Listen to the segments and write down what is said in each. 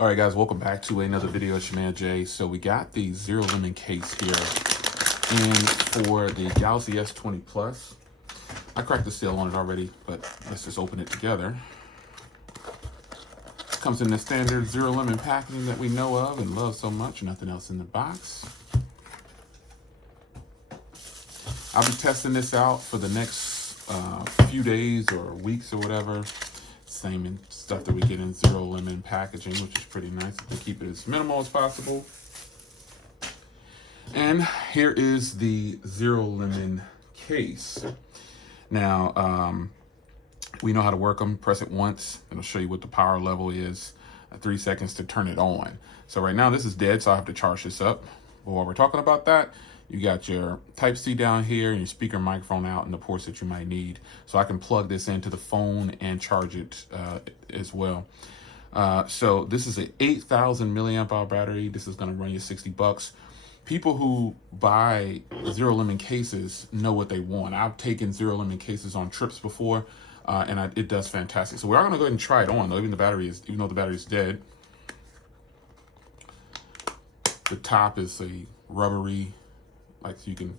All right, guys, welcome back to another video. It's your man Jay. So we got the Zerolemon case here, and for the Galaxy S20 Plus, I cracked the seal on it already, but let's just open it together. Comes in the standard Zerolemon packaging that we know of and love so much. Nothing else in the box. I'll be testing this out for the next few days or weeks or whatever. Same stuff that we get in Zerolemon packaging, which is pretty nice. They keep it as minimal as possible. And here is the Zerolemon case. Now, we know how to work them. Press it once. It'll show you what the power level is. 3 seconds to turn it on. So right now this is dead, so I have to charge this up. But while we're talking about that, you got your Type-C down here and your speaker microphone out and the ports that you might need. So I can plug this into the phone and charge it as well. So this is an 8,000 milliamp hour battery. This is gonna run you $60. People who buy Zerolemon cases know what they want. I've taken Zerolemon cases on trips before, and it does fantastic. So we are gonna go ahead and try it on though, even though the battery is dead. The top is a rubbery, like you can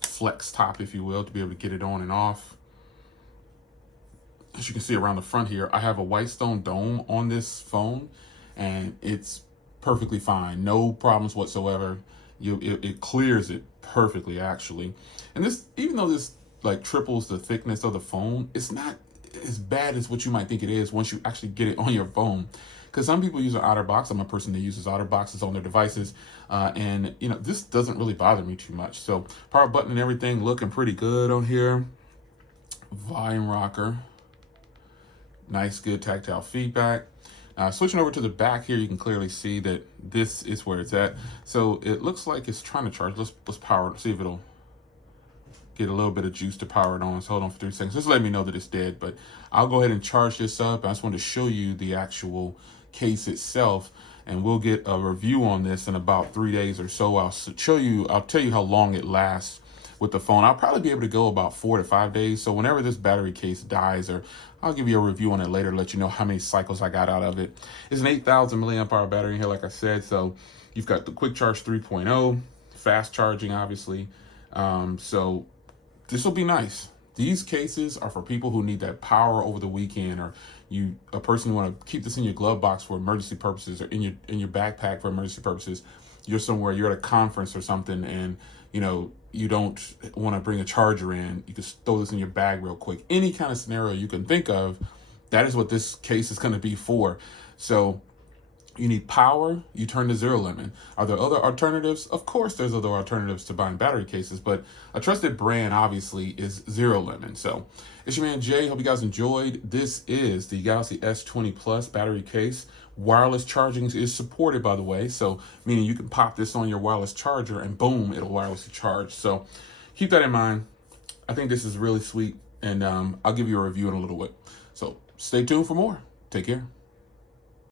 flex top, if you will, to be able to get it on and off. As you can see around the front here, I have a white stone dome on this phone, and it's perfectly fine. No problems whatsoever. It clears it perfectly, actually. And this, even though this like triples the thickness of the phone, it's not as bad as what you might think it is once you actually get it on your phone. Because some people use an outer box. I'm a person that uses outer boxes on their devices. And, you know, this doesn't really bother me too much. So power button and everything looking pretty good on here. Volume rocker. Nice, good tactile feedback. Switching over to the back here, you can clearly see that this is where it's at. So it looks like it's trying to charge. Let's power it, see if it'll get a little bit of juice to power it on. So hold on for 3 seconds. Just let me know that it's dead, but I'll go ahead and charge this up. I just wanted to show you the actual case itself, and we'll get a review on this in about 3 days or so. I'll tell you how long it lasts with the phone. I'll probably be able to go about 4 to 5 days. So whenever this battery case dies, or I'll give you a review on it later to let you know how many cycles I got out of it. It's an 8,000 milliamp hour battery in here, like I said. So you've got the quick charge 3.0, fast charging, obviously. So this will be nice. These cases are for people who need that power over the weekend, or a person who want to keep this in your glove box for emergency purposes, or in your backpack for emergency purposes. You're somewhere, you're at a conference or something, and you don't want to bring a charger in. You can throw this in your bag real quick. Any kind of scenario you can think of, that is what this case is going to be for. So you need power, you turn to Zerolemon. Are there other alternatives? Of course there's other alternatives to buying battery cases, but a trusted brand obviously is Zerolemon. So it's your man Jay. Hope you guys enjoyed. This is the Galaxy S20 Plus battery case. Wireless charging is supported, by the way. So meaning you can pop this on your wireless charger and boom, it'll wirelessly charge. So keep that in mind. I think this is really sweet, and I'll give you a review in a little bit. So stay tuned for more. Take care.